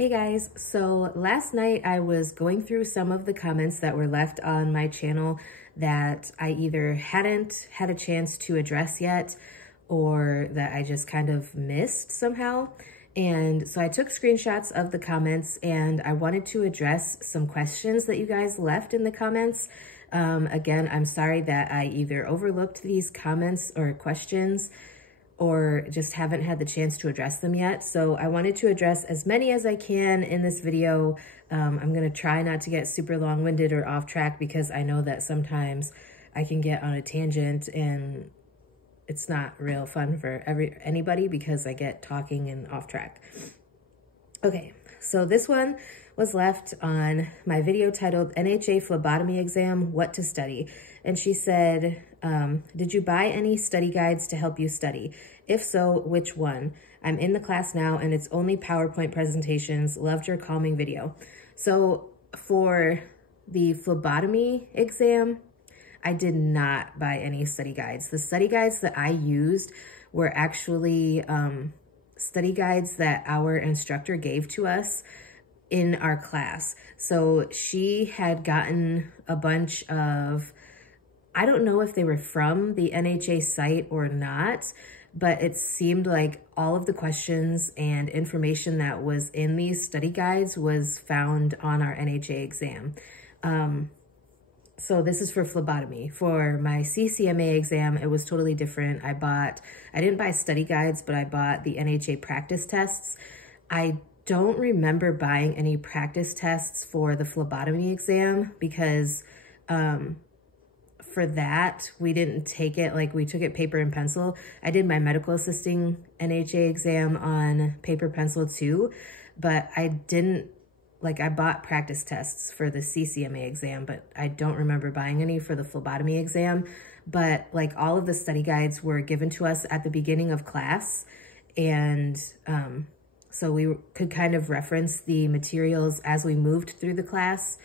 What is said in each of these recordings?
Hey guys, so last night I was going through some of the comments that were left on my channel that I either hadn't had a chance to address yet or that I just kind of missed somehow. And so I took screenshots of the comments and I wanted to address some questions that you guys left in the comments. Again, I'm sorry that I either overlooked these comments or questions or just haven't had the chance to address them yet. So I wanted to address as many as I can in this video. I'm gonna try not to get super long-winded or off track because I know that sometimes I can get on a tangent and it's not real fun for anybody because I get talking and off track. Okay, so this one was left on my video titled NHA Phlebotomy Exam, What to Study. And she said, did you buy any study guides to help you study? If so, which one? I'm in the class now and it's only PowerPoint presentations. Loved your calming video. So for the phlebotomy exam, I did not buy any study guides. The study guides that I used were actually study guides that our instructor gave to us in our class. So she had gotten a bunch of, I don't know if they were from the NHA site or not, but it seemed like all of the questions and information that was in these study guides was found on our NHA exam. So this is for phlebotomy. For my CCMA exam, it was totally different. I didn't buy study guides, but I bought the NHA practice tests. I don't remember buying any practice tests for the phlebotomy exam because for that, we didn't take it, like we took it paper and pencil. I did my medical assisting NHA exam on paper pencil too, but I didn't, I bought practice tests for the CCMA exam, but I don't remember buying any for the phlebotomy exam. But like all of the study guides were given to us at the beginning of class. And so we could kind of reference the materials as we moved through the class.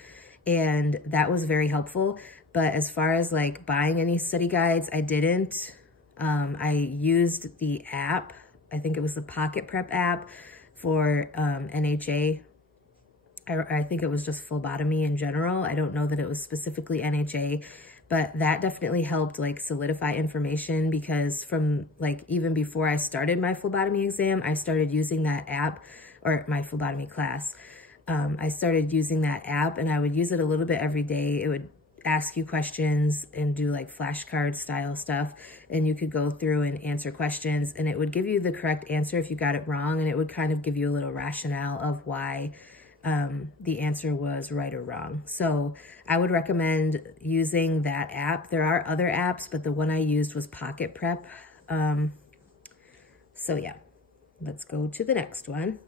And that was very helpful. But as far as like buying any study guides, I didn't. I used the app. I think it was the Pocket Prep app for NHA. I think it was just phlebotomy in general. I don't know that it was specifically NHA, but that definitely helped like solidify information because from like even before I started my phlebotomy exam, I started using that app, or my phlebotomy class. I started using that app and I would use it a little bit every day. It would ask you questions and do like flashcard style stuff, and you could go through and answer questions and it would give you the correct answer if you got it wrong, and it would kind of give you a little rationale of why the answer was right or wrong. So I would recommend using that app. There are other apps, but the one I used was Pocket Prep. So yeah, let's go to the next one.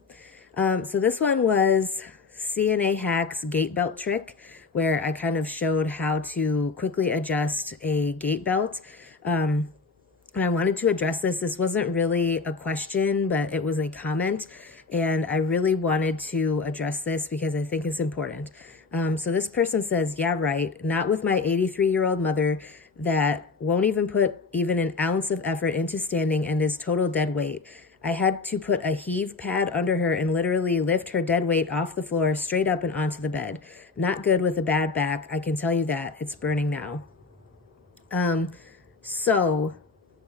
So this one was CNA Hacks Gait Belt Trick, where I kind of showed how to quickly adjust a gait belt. And I wanted to address this. This wasn't really a question, but it was a comment. And I really wanted to address this because I think it's important. So this person says, yeah, right. Not with my 83-year-old mother that won't even put even an ounce of effort into standing and is total dead weight. I had to put a heave pad under her and literally lift her dead weight off the floor straight up and onto the bed. Not good with a bad back. I can tell you that. It's burning now. So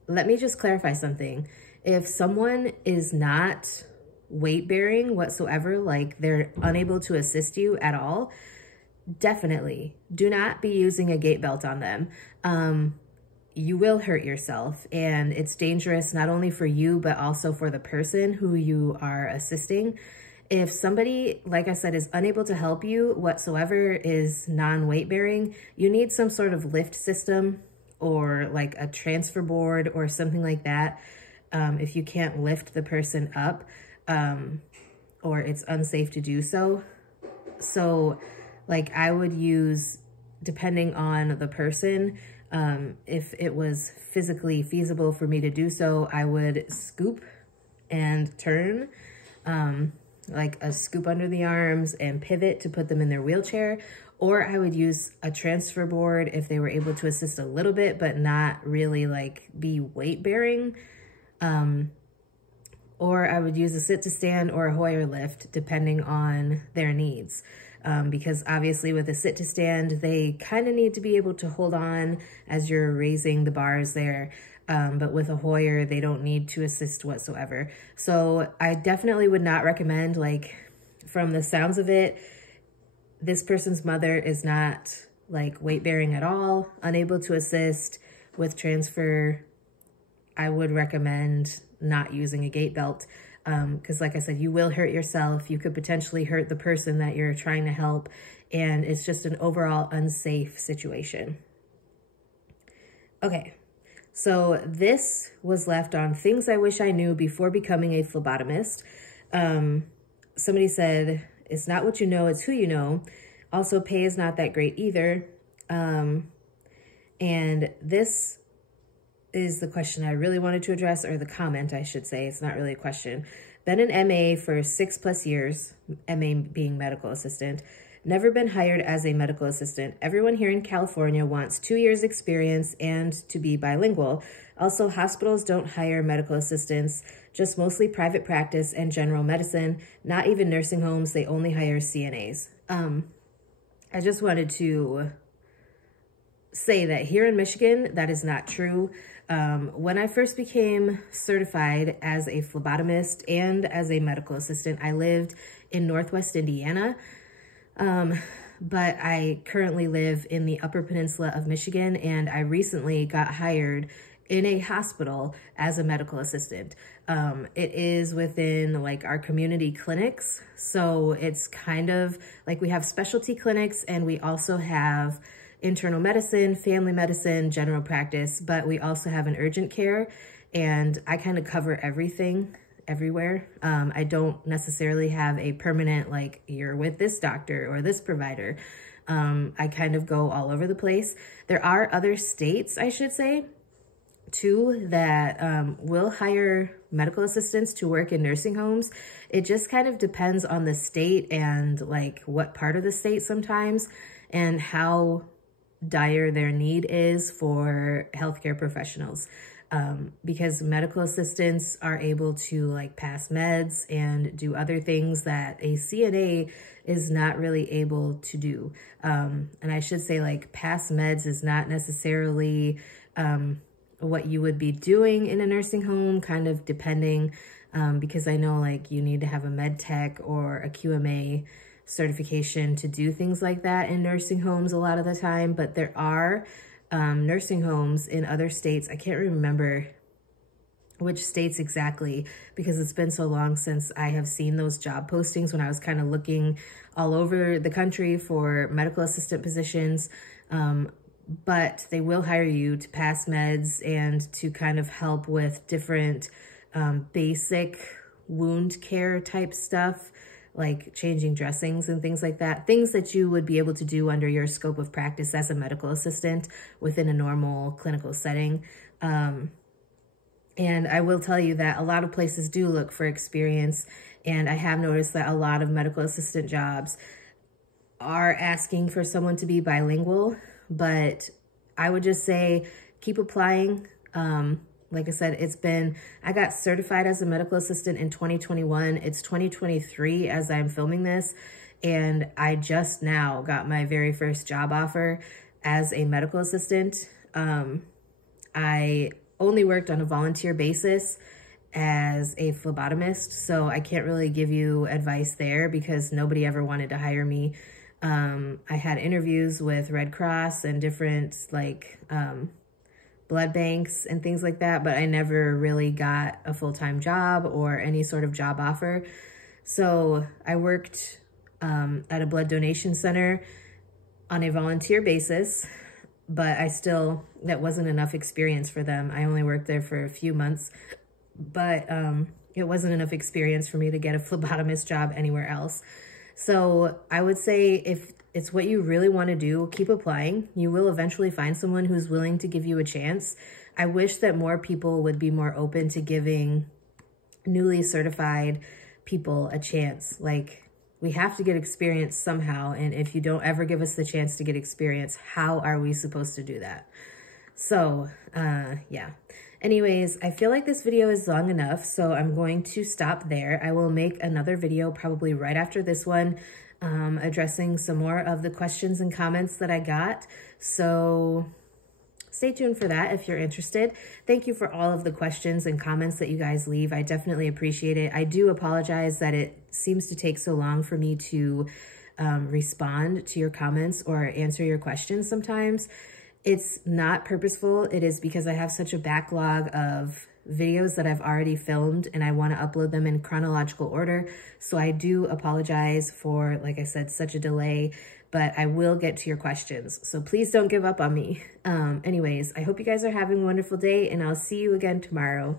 let me just clarify something. If someone is not weight bearing whatsoever, like they're unable to assist you at all, definitely do not be using a gait belt on them. You will hurt yourself, and it's dangerous not only for you, but also for the person who you are assisting. If somebody, like I said, is unable to help you whatsoever, is non-weight bearing, you need some sort of lift system or like a transfer board or something like that. If you can't lift the person up, or it's unsafe to do so. So like I would use, depending on the person, if it was physically feasible for me to do so, I would scoop and turn, like a scoop under the arms and pivot to put them in their wheelchair. Or I would use a transfer board if they were able to assist a little bit, but not really like be weight bearing. or I would use a sit to stand or a Hoyer lift depending on their needs. Because obviously with a sit to stand, they kind of need to be able to hold on as you're raising the bars there. But with a Hoyer, they don't need to assist whatsoever. So I definitely would not recommend, like, from the sounds of it, this person's mother is not like weight bearing at all, unable to assist with transfer. I would recommend not using a gait belt. Because like I said, you will hurt yourself. You could potentially hurt the person that you're trying to help. And it's just an overall unsafe situation. Okay, so this was left on things I wish I knew before becoming a phlebotomist. Somebody said, it's not what you know, it's who you know. Also, pay is not that great either. And this is the question I really wanted to address, or the comment, I should say. It's not really a question. Been an MA for 6+ years, MA being medical assistant. Never been hired as a medical assistant. Everyone here in California wants 2 years experience and to be bilingual. Also, hospitals don't hire medical assistants, just mostly private practice and general medicine. Not even nursing homes, they only hire CNAs. I just wanted to say that here in Michigan, that is not true. When I first became certified as a phlebotomist and as a medical assistant, I lived in Northwest Indiana, but I currently live in the Upper Peninsula of Michigan, and I recently got hired in a hospital as a medical assistant. It is within like our community clinics, so it's kind of like we have specialty clinics, and we also have internal medicine, family medicine, general practice, but we also have an urgent care, and I kind of cover everything everywhere. I don't necessarily have a permanent, like, you're with this doctor or this provider. I kind of go all over the place. There are other states, I should say, too, that will hire medical assistants to work in nursing homes. It just kind of depends on the state and like what part of the state sometimes, and how dire their need is for healthcare professionals. Because medical assistants are able to like pass meds and do other things that a CNA is not really able to do. And I should say, like, pass meds is not necessarily what you would be doing in a nursing home, kind of depending, because I know like you need to have a med tech or a QMA certification to do things like that in nursing homes a lot of the time. But there are nursing homes in other states. I can't remember which states exactly, because it's been so long since I have seen those job postings when I was kind of looking all over the country for medical assistant positions. But they will hire you to pass meds and to kind of help with different basic wound care type stuff, like changing dressings and things like that. Things that you would be able to do under your scope of practice as a medical assistant within a normal clinical setting. And I will tell you that a lot of places do look for experience, and I have noticed that a lot of medical assistant jobs are asking for someone to be bilingual, but I would just say keep applying. Like I said, I got certified as a medical assistant in 2021. It's 2023 as I'm filming this, and I just now got my very first job offer as a medical assistant. I only worked on a volunteer basis as a phlebotomist, so I can't really give you advice there because nobody ever wanted to hire me. I had interviews with Red Cross and different like blood banks and things like that, but I never really got a full-time job or any sort of job offer. So I worked at a blood donation center on a volunteer basis, but that wasn't enough experience for them. I only worked there for a few months, but it wasn't enough experience for me to get a phlebotomist job anywhere else. So I would say if it's what you really want to do, keep applying. You will eventually find someone who's willing to give you a chance. I wish that more people would be more open to giving newly certified people a chance. Like, we have to get experience somehow. And if you don't ever give us the chance to get experience, how are we supposed to do that? So, yeah. Anyways, I feel like this video is long enough, so I'm going to stop there. I will make another video probably right after this one, addressing some more of the questions and comments that I got. So stay tuned for that if you're interested. Thank you for all of the questions and comments that you guys leave. I definitely appreciate it. I do apologize that it seems to take so long for me to respond to your comments or answer your questions sometimes. It's not purposeful. It is because I have such a backlog of videos that I've already filmed and I want to upload them in chronological order. So I do apologize for, like I said, such a delay, but I will get to your questions. So please don't give up on me. Anyways, I hope you guys are having a wonderful day and I'll see you again tomorrow.